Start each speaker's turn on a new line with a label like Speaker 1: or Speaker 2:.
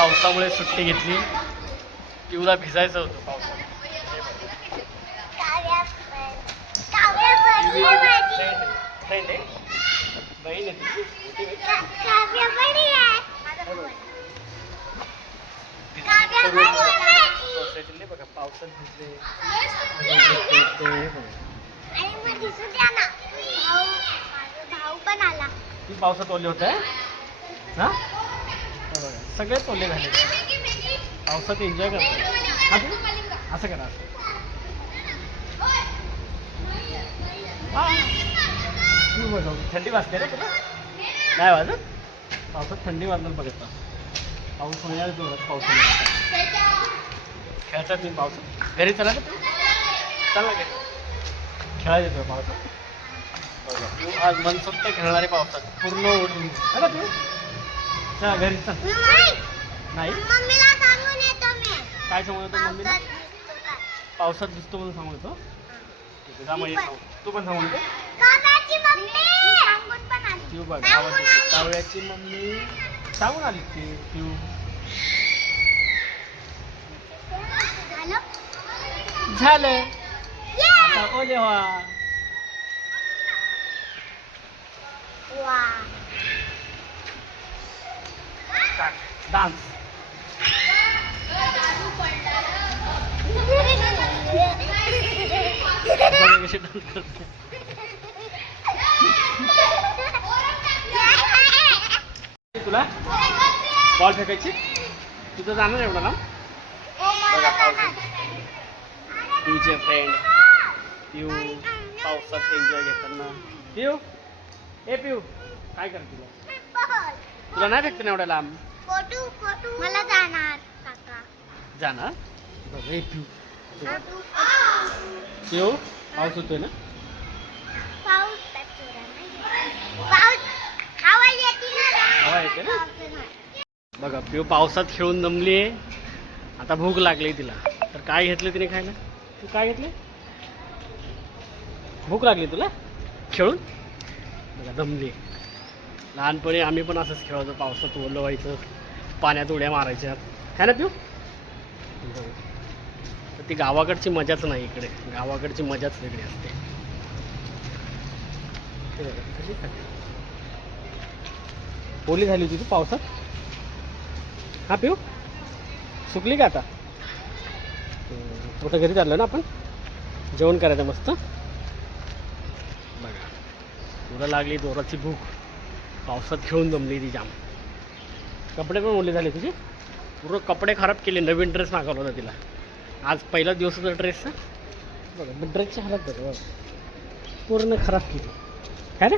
Speaker 1: पावसामुळे सुट्टी घेतली. पिऊला भिजायचं होतं पावसात. बहीण सोसायटीतले बघा पावसात भिजले पावसात ओले होत हा? सगळे बघा, झाले. पावसात एन्जॉय करा असं करा. असं थंडी वाजते रे तुला. नाही वाजत? पावसात थंडी वाजणार बघत पाऊस होणार जोरात पाऊस खेळतात मी पावसात? घरी चला ना तू. चला घरी. खेळायला येतो पावसात. तू आज मनसोक्त खेळणारे पावसात. पूर्ण ओढून. ना तू. चला घरी चल.
Speaker 2: नाही.
Speaker 1: नाही?
Speaker 2: मम्मीला सांगून येतो मी.
Speaker 1: काय सांगू येतो मम्मीला?
Speaker 2: पावसात दिसतो
Speaker 1: म्हणून सांगू येतो. ठीक आहे, जा. तू पण येतो
Speaker 2: सांगून पण आली.
Speaker 1: तू बघ
Speaker 2: सांगून
Speaker 1: आवाज
Speaker 2: आली.
Speaker 1: कावळ्याची मम्मी. सांगून आली ती तू
Speaker 2: झालं!
Speaker 1: आता ओले व्हा.
Speaker 2: वा
Speaker 1: डान्स. कशी डान्स करते तुला? बॉल फेकायची? तुझं जाणार एवढं ना? तुझे फ्रेंड पिऊ. पावसात एन्जॉय घेताना. पिऊ. ए पिऊ. काय कर तुला तुला नाही फेकते ना एवढ्या लांब?
Speaker 2: Photo photo. मला जाणार काका.
Speaker 1: जाणार? बघ पिऊ
Speaker 2: फोटो.
Speaker 1: पिऊ पाऊस होतोय ना?
Speaker 2: पाऊस. पाऊस आवाज येते
Speaker 1: येते. बघा पिऊ पावसात खेळून दमली आहे आता भूक लागली तिला. तर काय घेतलं तिने खायला? तू काय घेतले? भूक लागली तुला? खेळून? बघा दमली लहानपणी आम्ही पण असंच खेळायचो. पावसात ओलं व्हायचं. पाण्यात उड्या मारायच्या. है ना पिऊ. तर ती गावाकडची मजाच नाही इकडे. गावाकडची मजाच वेगळी असते. ओली झाली होती तू पावसात? हा पिऊ सुकली का आता? कुठं घरी चाललो ना आपण? जेवण करायचं मस्त. बघा. तुला लागली जोराची भूक. पावसात खेळून जमली ती जाम. कपडे पण ओले झाले तुझे? पूर्ण कपडे खराब केले नवीन ड्रेस मागवला होता तिला. आज पहिला दिवस होता ड्रेसचा बघा ड्रेसची हालत बघा. पूर्ण खराब केली. काय ना?